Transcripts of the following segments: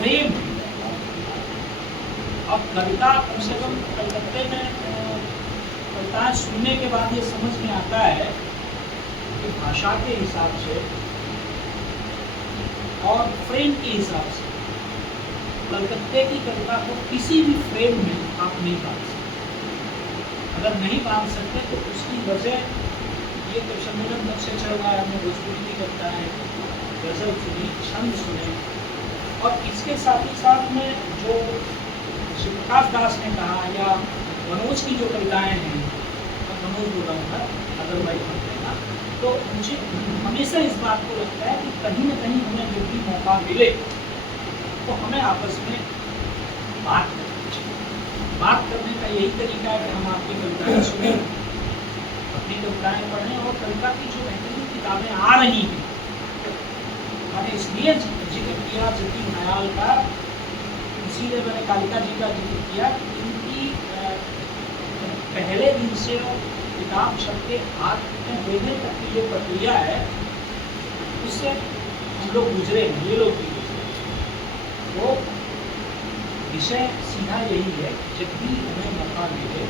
Frame है। अब कविता कम से कम कलकत्ते में कविताएं सुनने के बाद ये समझ में आता है कि भाषा के हिसाब से और फ्रेम के हिसाब से कलकत्ते की कविता को किसी भी फ्रेम में आप नहीं बांध सकते। अगर नहीं बांध सकते तो उसकी वजह ये तो सम्मेलन तब से चल रहा है, हमने भोजपुरी की कविता है, गजल सुनी, छंद सुने, और इसके साथ ही साथ में जो श्री प्रकाश दास ने कहा या मनोज की जो कविताएं हैं, मनोज बोल रहा था अदरवाइज मत लेना, तो मुझे हमेशा इस बात को लगता है कि कहीं ना कहीं हमें जब भी मौका मिले तो हमें आपस में बात करनी चाहिए। बात करने का यही तरीका है कि हम आपकी कविताएं सुने, अपनी कविताएं पढ़ें, और कविता की जो बेहतरीन किताबें आ रही हैं, मैंने इसलिए जिक्र किया जतिन नयाल का, इसीलिए मैंने कालिका जी का जिक्र किया कि इनकी पहले दिन से किताब छप के हाथ में देने तक की जो प्रक्रिया है उससे हम लोग गुजरे, ये लोग भी गुजरे। तो विषय सीधा यही है, जब भी हमें मौका मिले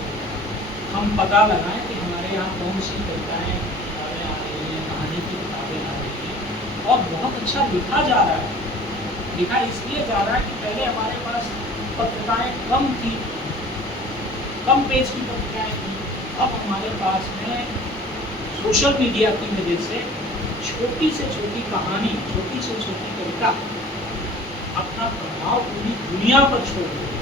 हम पता लगाएं कि हमारे यहाँ कौन सी कविताएं आ रही हैं, कहानी की किताबें आ रही हैं, और बहुत अच्छा लिखा जा रहा है। लिखा इसलिए जा रहा है कि पहले हमारे पास पत्रिकाएं कम थी, कम पेज की पत्रिकाएं थी। अब हमारे पास में सोशल मीडिया की वजह से छोटी से छोटी कहानी, छोटी से छोटी कविता अपना प्रभाव पूरी दुनिया पर छोड़ रही है।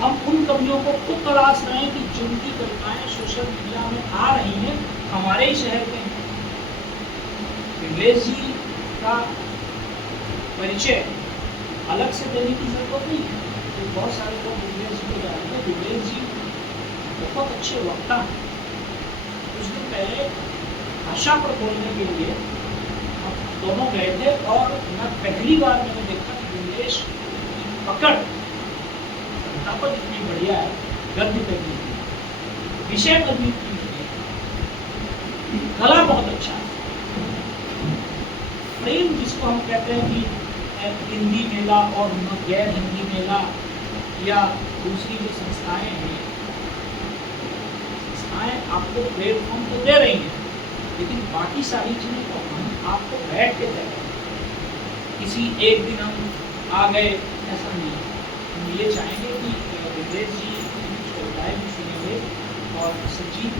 हम उन कवियों को खुद तलाश रहे हैं कि जिनकी कविताएं सोशल मीडिया में आ रही हैं, हमारे ही शहर के हैं। विमलेश जी का परिचय अलग से देने की जरूरत नहीं है, तो बहुत सारे लोग विमलेश जी को जानते हैं। विमलेश जी बहुत अच्छे वक्ता हैं। कुछ दिन पहले भाषा पर बोलने के लिए हम दोनों गए थे, और मैं पहली बार मैंने देखा कि विमलेश की पकड़ कविता पर इतनी बढ़िया है, गद्य पर भी, विषय पर भी इतनी, कला बहुत अच्छा है। फ्रेम जिसको हम कहते हैं कि हिंदी मेला और गैर हिंदी मेला या दूसरी जो संस्थाएं हैं, संस्थाएं आपको प्लेटफॉर्म तो दे रही हैं, लेकिन बाकी सारी चीज़ें तो हम आपको बैठ के दे रहे हैं। किसी एक दिन हम आ गए ऐसा नहीं। हम ये चाहेंगे कि विदेश जी की कविताएं भी सुनेंगे, और सजीव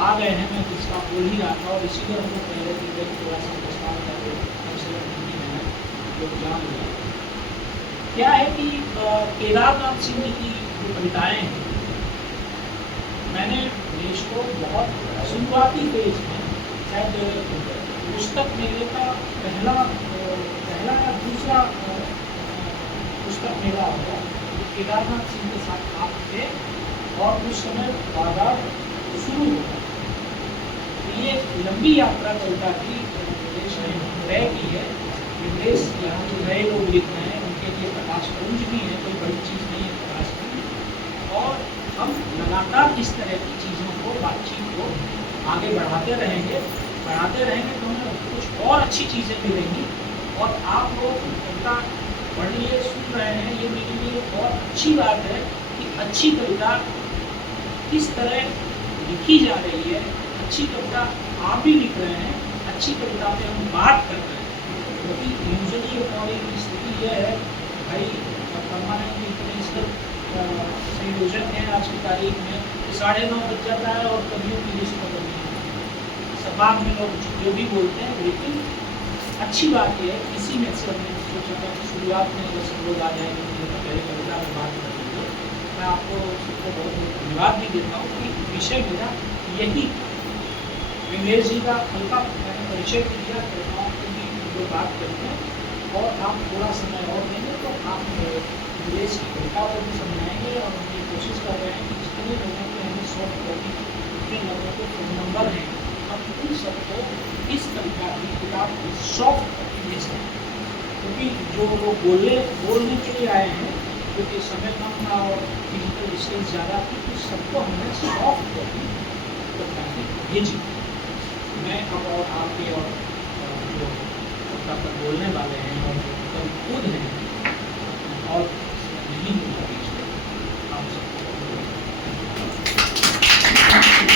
आ गए हैं, मैं जिसका बोल ही रहा था, और इसीलिए हम लोग पहले कि थोड़ा सा प्रस्ताव करके कम से कम हिंदी में लोग जान लिया। क्या है कि केदारनाथ सिंह जी की जो कविताएं हैं, मैंने देश को बहुत शुरुआती पेज में, शायद पुस्तक मेले का पहला या दूसरा पुस्तक मेला होगा, केदारनाथ सिंह के साथ आप थे, और उस समय बाजार शुरू हुआ। तो ये लंबी यात्रा कविता की विदेश ने तय की है। विदेश यहाँ जो नए लोग लिख रहे हैं उनके लिए प्रकाश पुंज भी है, कोई बड़ी चीज़ नहीं है प्रकाश पुंज। और हम लगातार इस तरह की चीज़ों को, बातचीत को आगे बढ़ाते रहेंगे तो हमें कुछ और अच्छी चीज़ें मिलेंगी। और आप लोग कविता पढ़ लिए, सुन रहे हैं, ये मेरे लिए बहुत अच्छी बात है कि अच्छी कविता किस तरह लिखी जा रही है। अच्छी कविता आप भी लिख रहे हैं, अच्छी कविता पे हम बात कर रहे हैं, क्योंकि यूजुअली हमारी स्थिति यह है भाई, परमानेंट इंटरनेशनल संयोजन है आज की तारीख में, 9:30 बज जाता है और कवियों की लिस्ट पकड़ नहीं है, सब बाद में लोग जो भी बोलते हैं। लेकिन अच्छी बात यह है, इसी में से हमने सोचा था कि शुरुआत में अगर सब लोग आ जाएंगे तो पहले कविता में बात करेंगे। मैं आपको सबको बहुत बहुत धन्यवाद भी देता हूँ कि विषय मेरा यही, विमलेश जी का हल्का मैंने परिचय किया, कविताओं की भी जो बात करते हैं, और आप थोड़ा समय और देंगे तो आप विमलेश की कविता को भी समझाएंगे। और हम ये कोशिश कर रहे हैं कि जितने लोगों के हमें सॉफ्ट कॉपी, जितने लोगों के फ़ोन नंबर हैं, हम उन सबको इस कविता की किताब की सॉफ्ट कॉपी दे सकते हैं। क्योंकि जो लोग बोलने के लिए आए हैं, क्योंकि समय कम था और डिजिटल डिस्टेंस ज़्यादा थी, तो सबको हमने सॉफ्ट कॉपी भेजी। मैं अब और आपके और जो पर बोलने वाले